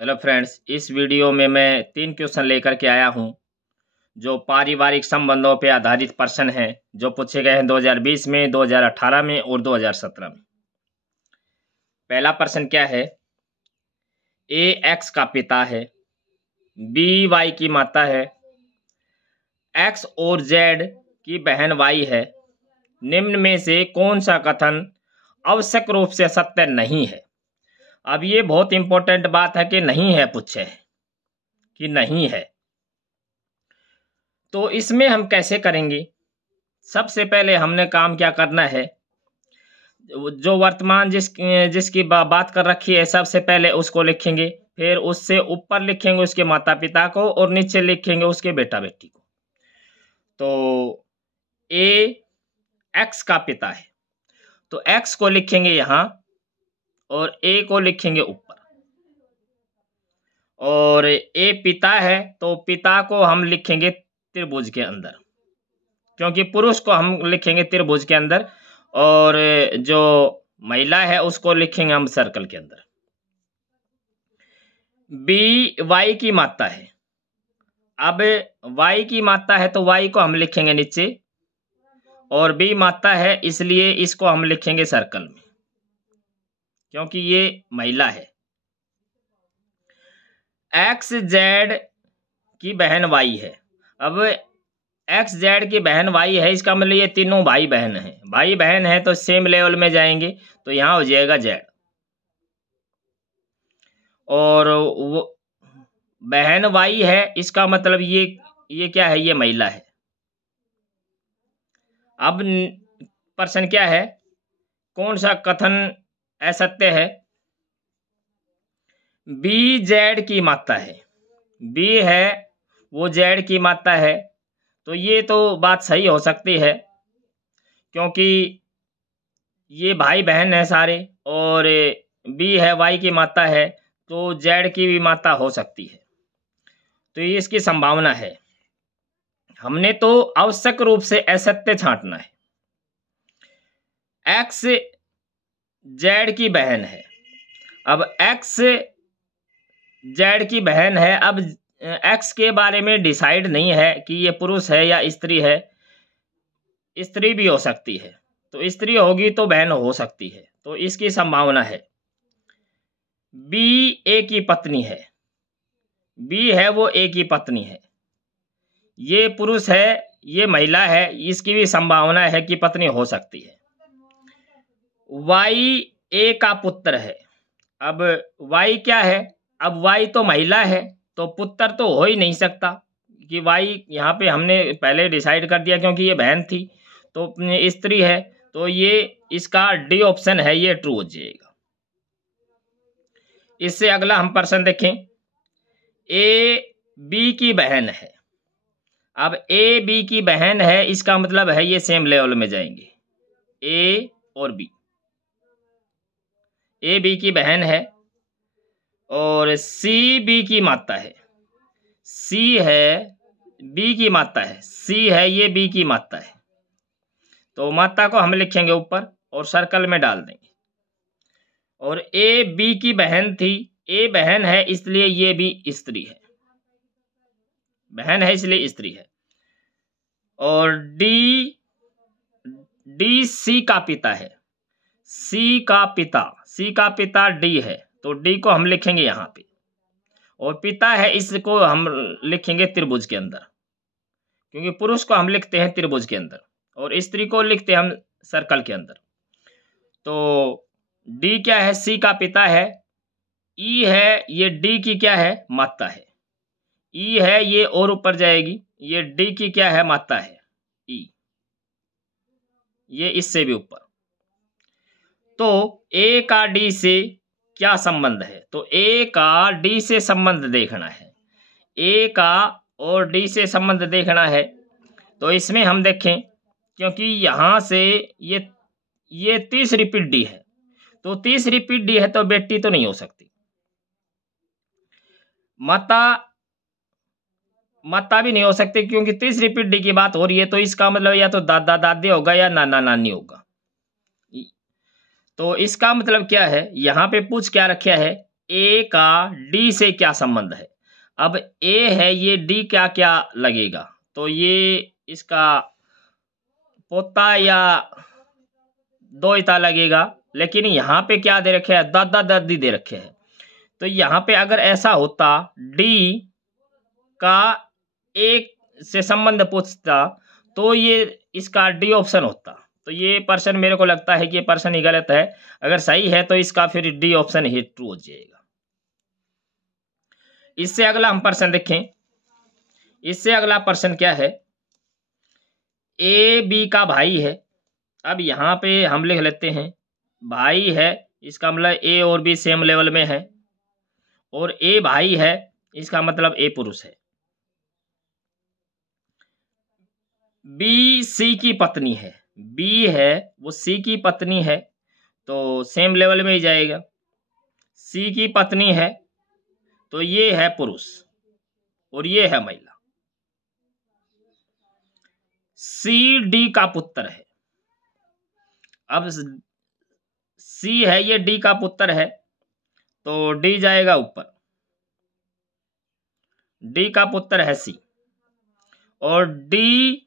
Hello friends, इस video में मैं 3 क्वेश्चन लेकर के आया हूं जो पारिवारिक संबंधों पर आधारित प्रश्न हैं जो पूछे गए हैं 2020 में, 2018 में और 2017 में। पहला प्रश्न क्या है? ए एक्स का पिता है, बी वाई की माता है, एक्स और जेड की बहन वाई है। निम्न में से कौन सा कथन आवश्यक रूप से सत्य नहीं है? अब ये बहुत इंपॉर्टेंट बात है कि नहीं है, पूछे कि नहीं है। तो इसमें हम कैसे करेंगे? सबसे पहले हमने काम क्या करना है, जो वर्तमान जिसकी बात कर रखी है सबसे पहले उसको लिखेंगे, फिर उससे ऊपर लिखेंगे उसके माता पिता को और नीचे लिखेंगे उसके बेटा बेटी को। तो ए एक्स का पिता है तो एक्स को लिखेंगे यहाँ और ए को लिखेंगे ऊपर, और ए पिता है तो पिता को हम लिखेंगे त्रिभुज के अंदर, क्योंकि पुरुष को हम लिखेंगे त्रिभुज के अंदर और जो महिला है उसको लिखेंगे हम सर्कल के अंदर। बी वाई की माता है। अब वाई की माता है तो वाई को हम लिखेंगे नीचे और बी माता है इसलिए इसको हम लिखेंगे सर्कल में, क्योंकि ये महिला है। एक्स जेड की बहन वाई है। अब एक्स जेड की बहन वाई है, इसका मतलब ये तीनों भाई बहन हैं। भाई बहन है तो सेम लेवल में जाएंगे, तो यहाँ हो जाएगा जेड, और वो बहन वाई है इसका मतलब ये क्या है, ये महिला है। अब प्रश्न क्या है, कौन सा कथन असत्य है? बी जेड की माता है, बी है वो जेड की माता है, तो ये तो बात सही हो सकती है क्योंकि ये भाई बहन है सारे, और बी है वाई की माता है तो जेड की भी माता हो सकती है, तो ये इसकी संभावना है। हमने तो आवश्यक रूप से असत्य छांटना है। एक्स जेड की बहन है। अब एक्स जेड की बहन है, अब एक्स के बारे में डिसाइड नहीं है कि ये पुरुष है या स्त्री है। स्त्री भी हो सकती है, तो स्त्री होगी तो बहन हो सकती है, तो इसकी संभावना है। बी ए की पत्नी है, बी है वो ए की पत्नी है। ये पुरुष है ये महिला है, इसकी भी संभावना है कि पत्नी हो सकती है। वाई ए का पुत्र है। अब वाई क्या है? अब वाई तो महिला है तो पुत्र तो हो ही नहीं सकता, कि वाई यहाँ पे हमने पहले डिसाइड कर दिया क्योंकि ये बहन थी तो स्त्री है, तो ये इसका डी ऑप्शन है, ये ट्रू हो जाएगा। इससे अगला हम प्रश्न देखें। ए बी की बहन है। अब ए बी की बहन है, इसका मतलब है ये सेम लेवल में जाएंगे, ए और बी। ए बी की बहन है और सी बी की माता है। सी है बी की माता है, सी है ये बी की माता है, तो माता को हम लिखेंगे ऊपर और सर्कल में डाल देंगे। और ए बी की बहन थी, ए बहन है इसलिए ये भी स्त्री है, बहन है इसलिए स्त्री है। और डी सी का पिता है। सी का पिता डी है, तो डी को हम लिखेंगे यहाँ पे, और पिता है इसको हम लिखेंगे त्रिभुज के अंदर, क्योंकि पुरुष को हम लिखते हैं त्रिभुज के अंदर और स्त्री को लिखते हैं हम सर्कल के अंदर। तो डी क्या है? सी का पिता है। ई है ये डी की क्या है? माता है। ई है ये और ऊपर जाएगी, ये डी की क्या है? माता है ई, ये इससे भी ऊपर। तो ए का डी से क्या संबंध है? तो ए का डी से संबंध देखना है, ए का और डी से संबंध देखना है। तो इसमें हम देखें, क्योंकि यहाँ से ये 30 रिपीट डी है, तो 30 रिपीट डी है तो बेटी तो नहीं हो सकती। माता भी नहीं हो सकती, क्योंकि 30 रिपीट डी की बात हो रही है, तो इसका मतलब या तो दादा दादी होगा या नाना नानी होगा। तो इसका मतलब क्या है, यहाँ पे पूछ क्या रखा है? ए का डी से क्या संबंध है। अब ए है, ये डी क्या क्या लगेगा, तो ये इसका पोता या दोहिता लगेगा। लेकिन यहाँ पे क्या दे रखे है, दादा दादी दे रखे हैं। तो यहाँ पे अगर ऐसा होता डी का एक से संबंध पूछता तो ये इसका डी ऑप्शन होता। तो ये पर्सन मेरे को लगता है कि ये पर्सन ही गलत है। अगर सही है तो इसका फिर डी ऑप्शन ही ट्रू हो जाएगा। इससे अगला हम पर्सन देखें। इससे अगला पर्सन क्या है, ए बी का भाई है। अब यहाँ पे हम लिख लेते हैं भाई है, इसका मतलब ए और बी सेम लेवल में है, और ए भाई है इसका मतलब ए पुरुष है। बी सी की पत्नी है, बी है वो सी की पत्नी है, तो सेम लेवल में ही जाएगा। सी की पत्नी है तो ये है पुरुष और ये है महिला। सी डी का पुत्र है। अब सी है ये डी का पुत्र है, तो डी जाएगा ऊपर। डी का पुत्र है सी, और डी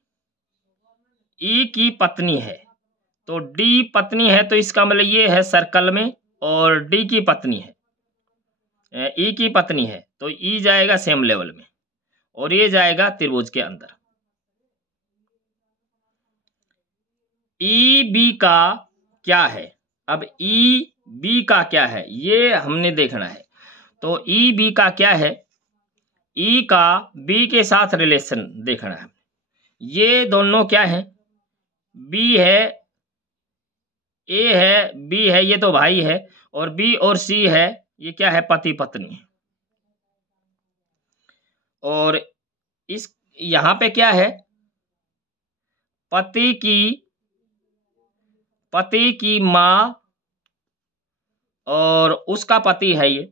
ई की पत्नी है, तो डी पत्नी है तो इसका मतलब ये है सर्कल में, और डी की पत्नी है, ई की पत्नी है तो ई जाएगा सेम लेवल में, और ये जाएगा त्रिभुज के अंदर। ई बी का क्या है, अब ई बी का क्या है ये हमने देखना है। तो ई बी का क्या है, ई का बी के साथ रिलेशन देखना है। ये दोनों क्या है, बी है, ए है, बी है, ये तो भाई है, और बी और सी है, ये क्या है, पति पत्नी। और इस यहां पे क्या है, पति की माँ और उसका पति है ये।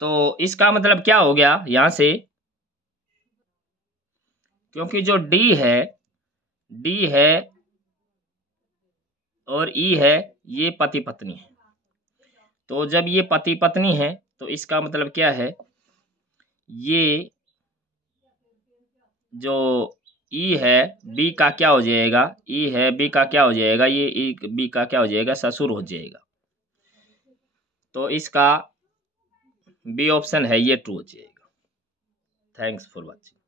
तो इसका मतलब क्या हो गया यहां से, क्योंकि जो डी है और ई है ये पति पत्नी है। तो जब ये पति पत्नी है तो इसका मतलब क्या है, ये जो ई है बी का क्या हो जाएगा, ई है बी का क्या हो जाएगा, ये ई बी का क्या हो जाएगा, ससुर हो जाएगा। तो इसका बी ऑप्शन है ये ट्रू हो जाएगा। Thanks for watching.